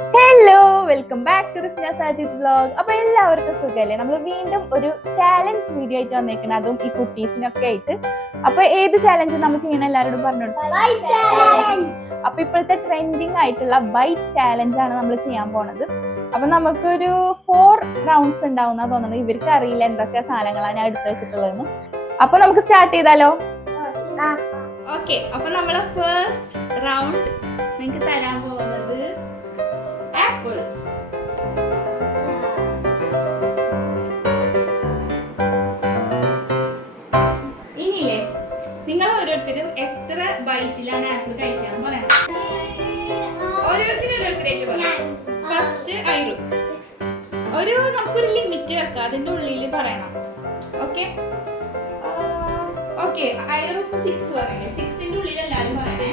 Hello, welcome back to Rifna Sajid vlog. അപ്പൊ എല്ലാവർക്കും സുഖല്ലേ? നമ്മൾ വീണ്ടും ഒരു ചാലഞ്ച് വീഡിയോ ആയിട്ട് വന്നേക്കണം, അതും ഈ കുട്ടീസിനൊക്കെ ആയിട്ട്. അപ്പൊ ഏത് ചാലഞ്ച് നമ്മൾ ചെയ്യണം എല്ലാവരോടും പറഞ്ഞു. അപ്പൊ ഇപ്പോഴത്തെ ട്രെൻഡിങ് ആയിട്ടുള്ള ബൈറ്റ് ചാലഞ്ച് ആണ് നമ്മൾ ചെയ്യാൻ പോണത്. അപ്പൊ നമുക്കൊരു 4 റൗണ്ട്സ് ഉണ്ടാവുന്ന തോന്നുന്നത്. ഇവർക്ക് അറിയില്ല എന്തൊക്കെ സാധനങ്ങളാണ് ഞാൻ എടുത്തു വെച്ചിട്ടുള്ളതെന്ന്. അപ്പൊ നമുക്ക് സ്റ്റാർട്ട് ചെയ്താലോ? ഓക്കെ, അപ്പൊ നമ്മളെ ഫസ്റ്റ് റൗണ്ട് നിങ്ങൾക്ക് തരാൻ പോകുന്നത് ആപ്പിൾ. ഇനിയില്ലേ, നിങ്ങൾ ഓരോരുത്തരും എത്ര ബൈറ്റിലാണ് ആപ്പിൾ കഴിക്കാൻ പറയണം. ഓരോരുത്തരായിട്ട് പറയാം. ഫസ്റ്റ് ഐറു നമുക്കൊരു ലിമിറ്റ് വെക്കാം, അതിന്റെ ഉള്ളിൽ പറയണം. ഓക്കെ ഓക്കെ, ഐറു ഇപ്പൊ 6 പറയണേ. 6ന്റെ ഉള്ളിൽ എല്ലാരും പറയണേ.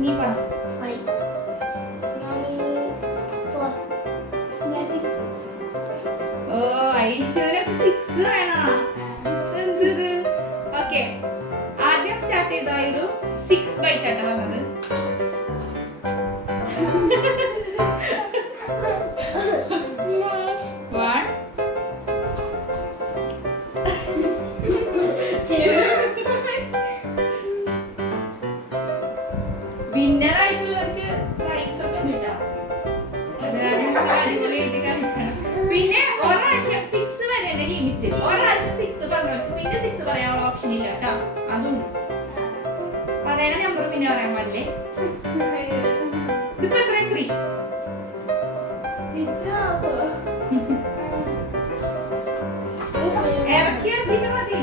നീ പറ. ഐശ്വര്യ 6 വേണോ? എന്തത്? ഓക്കെ, ആദ്യം സ്റ്റാർട്ട് ചെയ്തായിരുന്നു 6 ബൈറ്റ് ആട്ടോ പറഞ്ഞത്. വിന്നർ ആയിട്ടുള്ളവർക്ക് പ്രൈസ് ഒക്കെ ഉണ്ട്. പിന്നെ ഒരാഴ്ച 6 വരെയാണ് ലിമിറ്റ്. ഒരാഴ്ച 6 പറഞ്ഞവർക്ക് പിന്നെ 6 പറയാനുള്ള ഓപ്ഷൻ ഇല്ല കേട്ടോ. അതുണ്ട്, പറയണ നമ്പർ പിന്നെ പറയാൻ പാടില്ലേ. ഇതിപ്പോ എത്ര? 3 ഇറക്കിയിട്ട് മതി.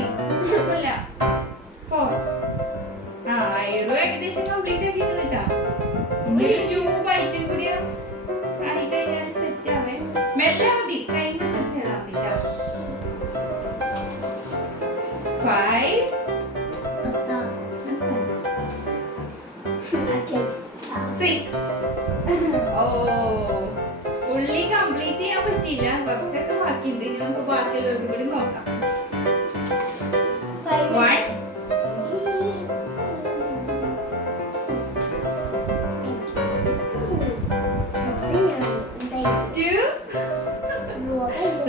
4 ഏകദേശം കംപ്ലീറ്റ് ആക്കിയിട്ടുണ്ട് കേട്ടോ. ഇനി 2 ബൈറ്റും കൂടി ആയി കഴിഞ്ഞാൽ സെറ്റ് ആവേ. മെല്ലെ മതി, കൈ കൊടുത്ത് ചെയ്താൽ മതി കേട്ടോ. 5 6. ഓ, പുള്ളി കംപ്ലീറ്റ് ചെയ്യാൻ പറ്റിയില്ല, കുറച്ചൊക്കെ ബാക്കിയുണ്ട്. ഇനി നമുക്ക് ബാക്കിയുള്ളത് കൂടി നോക്കാം. 1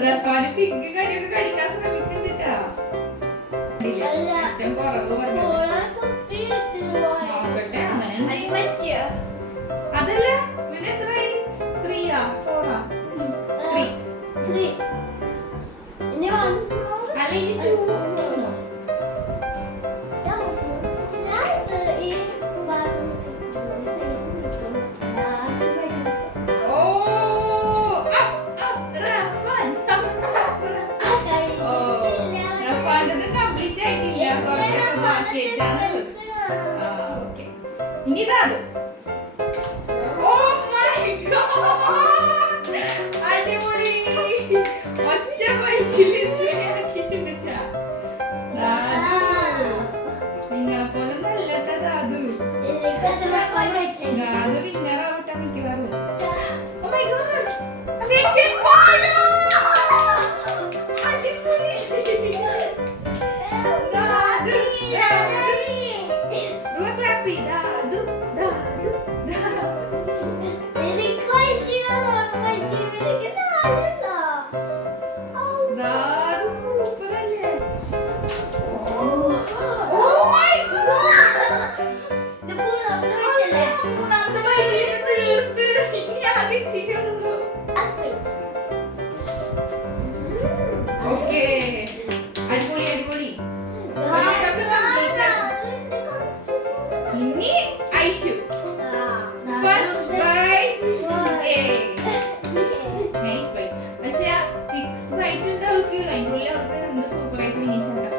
റഫാന് പിഗ് കടിയൊക്കെ കടിക്കാൻ ശ്രമിക്കുന്നുണ്ട്. ഏറ്റവും കുറവ് നോക്കട്ടെ. അങ്ങനെ അതല്ല, പിന്നെ എത്രയായി? 3 4 3 അല്ല, ഇനി 2. ഇനി അത് അടിപൊളി, ഒറ്റ ബൈറ്റിൽ ആക്കിയിട്ടുണ്ട്. നിങ്ങളെ പോലെ നല്ലതാ. അത് വിന്നറാവട്ടെ മിക്കവാറും. Oh my God, second one. അടിപൊളി. ഇനി Aishu first bite. Nice bite. പക്ഷെ 6 ബൈറ്റ് ഉണ്ട് അവൾക്ക്. അതിനുള്ളിൽ അവൾക്ക് എന്ത് സൂപ്പർ ആയിട്ട് ഫിനിഷ് ആക്കാം.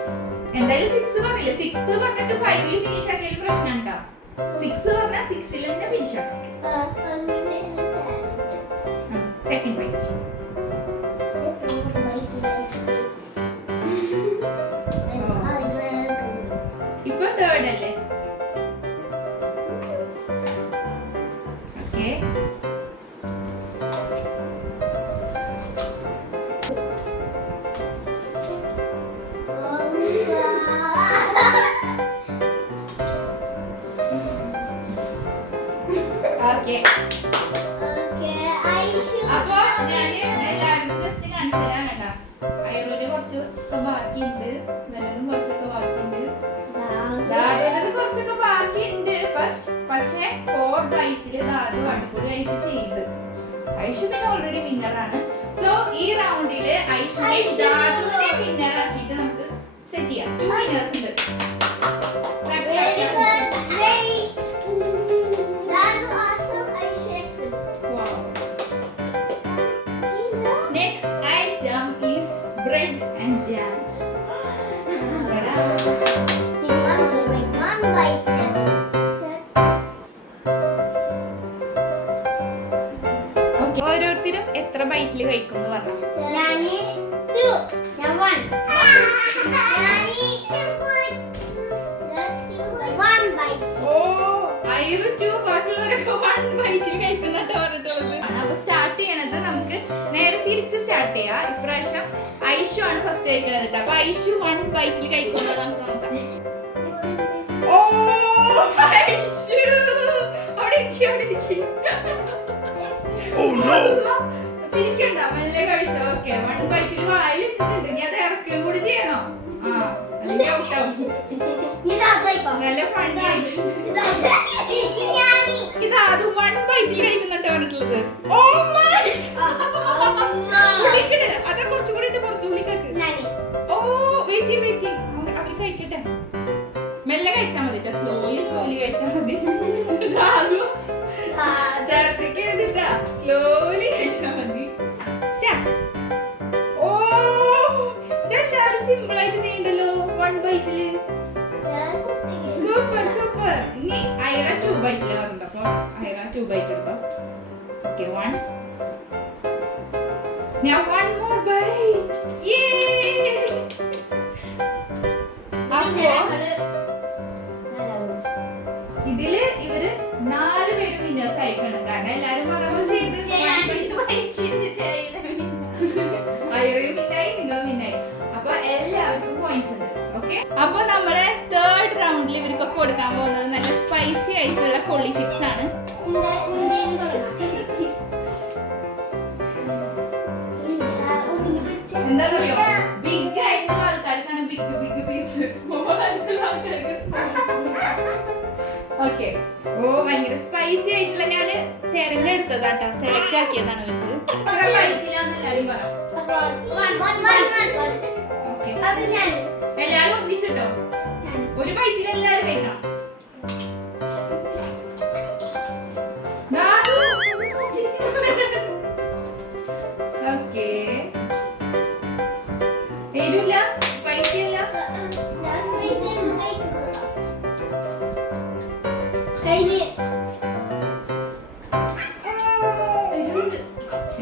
എന്തായാലും 6 പറഞ്ഞില്ല. 6 പറഞ്ഞിട്ട് 5ൽ ഫിനിഷ് ആക്കിയാൽ പ്രശ്നം ഉണ്ടാ. 6 പറഞ്ഞാൽ 6ൽ തന്നെ ഫിനിഷ് ആക്കാം. Second bite. ഇപ്പൊ തേർഡ് അല്ലേ? ഓക്കെ, ഐറൂന് കുറച്ചൊക്കെ ബാക്കിയുണ്ട്, വനതും കുറച്ചൊക്കെ ബാക്കിയുണ്ട്, ദാദുവിനത് കുറച്ചൊക്കെ ബാക്കിയുണ്ട്. പക്ഷെ 4 ബൈറ്റില് ദാദു അടിപൊളിയായിട്ട് ചെയ്ത്. ഐഷു പിന്നെ ഓൾറെഡി വിന്നറാണ്. സോ ഈ റൗണ്ടില് ഐഷുനെ ദാദുവിനെ വിന്നർ ആക്കിയിട്ട് നമുക്ക് സെറ്റ് ചെയ്യാം. 2 വിന്നേഴ്സ് ഉണ്ട്. Next item is bread and jam. Okay. ഓരോരുത്തരും എത്ര ബൈറ്റിൽ കഴിക്കും എന്ന് പറഞ്ഞു. അപ്പൊ സ്റ്റാർട്ട് ചെയ്യണത് നമുക്ക് നേരെ തിരിച്ച് സ്റ്റാർട്ട് ചെയ്യാം. ഇപ്രാവശ്യം ഐഷു ആണ് ഫസ്റ്റ് കഴിക്കണത്. അപ്പൊ ഐഷു 1 ബൈറ്റിൽ കഴിക്കുന്നത് നമുക്ക് നോക്കാം. ഓ ഐഷു ചിരിക്കണ്ട, മെല്ലെ കഴിച്ചോ. ഓക്കെ, 1 ബൈറ്റിൽ വായിലിട്ടുണ്ട്. നീ അത് ഇറക്കുകയും കൂടി ചെയ്യണോ? ആ, അല്ലെങ്കിൽ ഔട്ടാവും. നല്ല ഫണ്ട് ഇത് അത് 1 ബൈറ്റിൽ കഴിക്കുന്നുണ്ട് പറഞ്ഞിട്ടുള്ളത്. ഓ മൈ അതാ കുറച്ചും കൂടി പുറത്തു വിളിക്കാക്ക്. ഓ വെയിറ്റ് അവര് കഴിക്കട്ടെ. മെല്ലെ കഴിച്ചാ മതി, സ്ലോലി കഴിച്ചാ മതി. ചേർത്തേക്ക് എഴുതിട്ടാ, സ്ലോലി കഴിച്ചാ മതി. ഓ ഇതെല്ലാരും സിമ്പിൾ ആയിട്ട് ചെയ്യണ്ടല്ലോ 1 ബൈറ്റില്. സൂപ്പർ. ഇനി ഐറ 2 ബൈറ്റില് പറഞ്ഞിട്ട്. അപ്പൊ ഐറ 2 ബൈറ്റ് എടുത്തോ. Okay, 1. Now 1 more bite. Yay! അപ്പോ ഇതില് ഇവര് 4 പേരും വിന്നേഴ്സ് ആയിക്കാണ്. കാരണം എല്ലാരും പറഞ്ഞ ചെയ്ത് ഐറയും വിന്നായി, നിങ്ങളും വിന്നായി. അപ്പൊ എല്ലാവർക്കും പോയിന്റ്സ് ഉണ്ട്. ഓക്കെ, അപ്പൊ നമ്മള് 3rd റൗണ്ടിൽ ഇവർക്കൊക്കെ കൊടുക്കാൻ പോകുന്നത് നല്ല സ്പൈസി ആയിട്ടുള്ള കൊള്ളി ചിപ്സ് ആണ്. എന്താ പറയുക, ബിഗ് ആയിട്ടുള്ള ആൾക്കാർക്കാണ് ബിഗ് പീസ്, സ്മോൾ ആയിട്ടുള്ള ആൾക്കാർക്ക് സ്മോൾ. ഓക്കെ, ഓ ഭയങ്കര സ്പൈസി ആയിട്ടുള്ള ഞാന് തെരഞ്ഞെടുത്തതാട്ടോ, സെലക്ട് ആക്കിയതാണ് ഇവർക്ക്. എല്ലാരും ഒന്നിച്ചിട്ടോ, 1 ബൈറ്റിൽ എല്ലാരും കഴിക്കണം. ഓക്കെ, എരിവില്ല, സ്പൈസി അല്ല.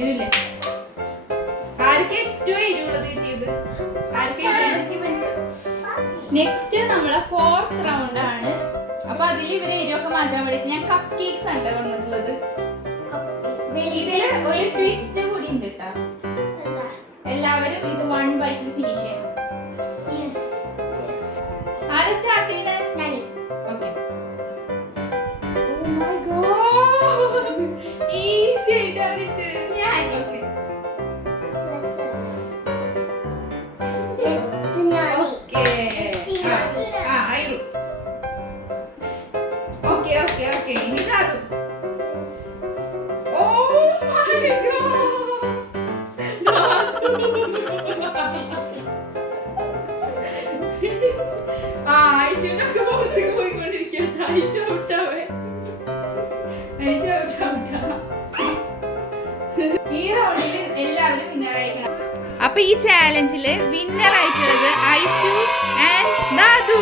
എരിവില്ലേ? ആർക്ക് ഏറ്റവും എരിവുള്ളത് കിട്ടിയത്? നെക്സ്റ്റ് നമ്മളെ 4th റൗണ്ട് ആണ്. അപ്പൊ അതിൽ ഇവരെ എരിവൊക്കെ മാറ്റാൻ വേണ്ടിട്ട് ഞാൻ കപ്പ് കേക്ക്സ് ആണ് കൊണ്ടിട്ടുള്ളത്. ഇതില് ഒരു ട്വിസ്റ്റ് കൂടി ഉണ്ട് കേട്ടോ. എല്ലാവരും ഇത് 1 ബൈറ്റിൽ ഫിനിഷ് ചെയ്യണം. ആരാ സ്റ്റാർട്ട് ചെയ്യണേ? Okay. Oh my God, easy ആയിട്ടാണ് ഇട്ട്. ഓക്കെ, ഇനി ദാദു. ഓ മൈ ഗോഡ്, ഐഷുനൊക്കെ പുറത്തേക്ക് പോയിക്കൊണ്ടിരിക്കട്ടെ. ഐഷു ഔട്ടാവേ. ഈ റൗണ്ടിൽ എല്ലാവരും വിന്നർ ആയിരിക്കണം. അപ്പൊ ഈ ചാലഞ്ചില് വിന്നർ ആയിട്ടുള്ളത് ഐഷു ആൻഡ് ദാദു.